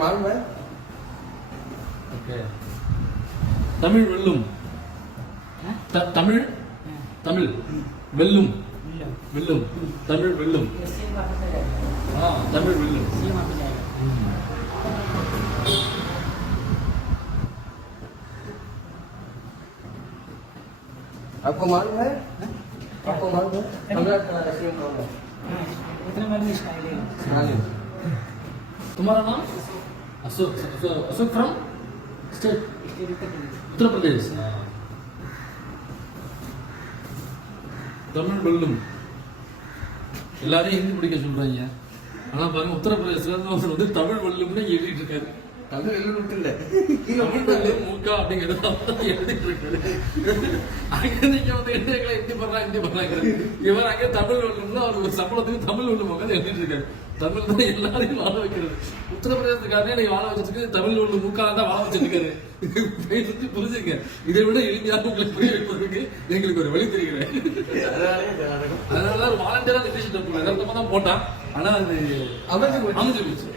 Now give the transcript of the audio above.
मालूम है? ओके तमिल வெல்லும் தமிழ் தமிழ் வெல்லும் வெல்லும் தமிழ் வெல்லும் தமிழ் வெல்லும் आपको मालूम है? आपको मालूम है? सम्राट का सीएम कौन है? इतना मालूम स्टाइल है। स्टालिन। तुम्हारा नाम अशोक अशोक फ्रॉम स्टेट उत्तर प्रदेश தமிழ் வெல்லும் எல்லாரையும் ஹிந்தி படிக்க சொல்றாங்க ஆனா பாருங்க உத்தரப்பிரதேசத்துல இருந்து ஒருத்தர் வந்து தமிழ் வெல்லும்னு எழுதிட்டு இருக்காரு தமிழ் எழுதிட்டு இல்ல தமிழ் வெல்லும் மூக்கா அப்படிங்கிறது எழுதிட்டு இருக்காரு அங்க நீங்க வந்து இந்தியாக்களை ஹிந்தி பண்றாங்க இவர் அங்க தமிழ் வெல்லும்னு அவர் ஒரு சம்பளத்துக்கு தமிழ் வெல்லும் உட்காந்து எழுதிட்டு இருக்காரு தமிழ் தான் எல்லாரையும் வாழ வைக்கிறது உத்தரப்பிரதேசத்துக்காரனே நீ வாழ வச்சதுக்கு தமிழ் ஒன்று மூக்கால தான் வாழ வச்சிருக்காரு புரிஞ்சுங்க இதை விட எளிமையாக உங்களுக்கு புரிய வைப்பதற்கு எங்களுக்கு ஒரு வழி தெரிகிறேன் அதனால வாலண்டியரா நிதிஷ் தான் போட்டான் ஆனா அது அமைஞ்சு போச்சு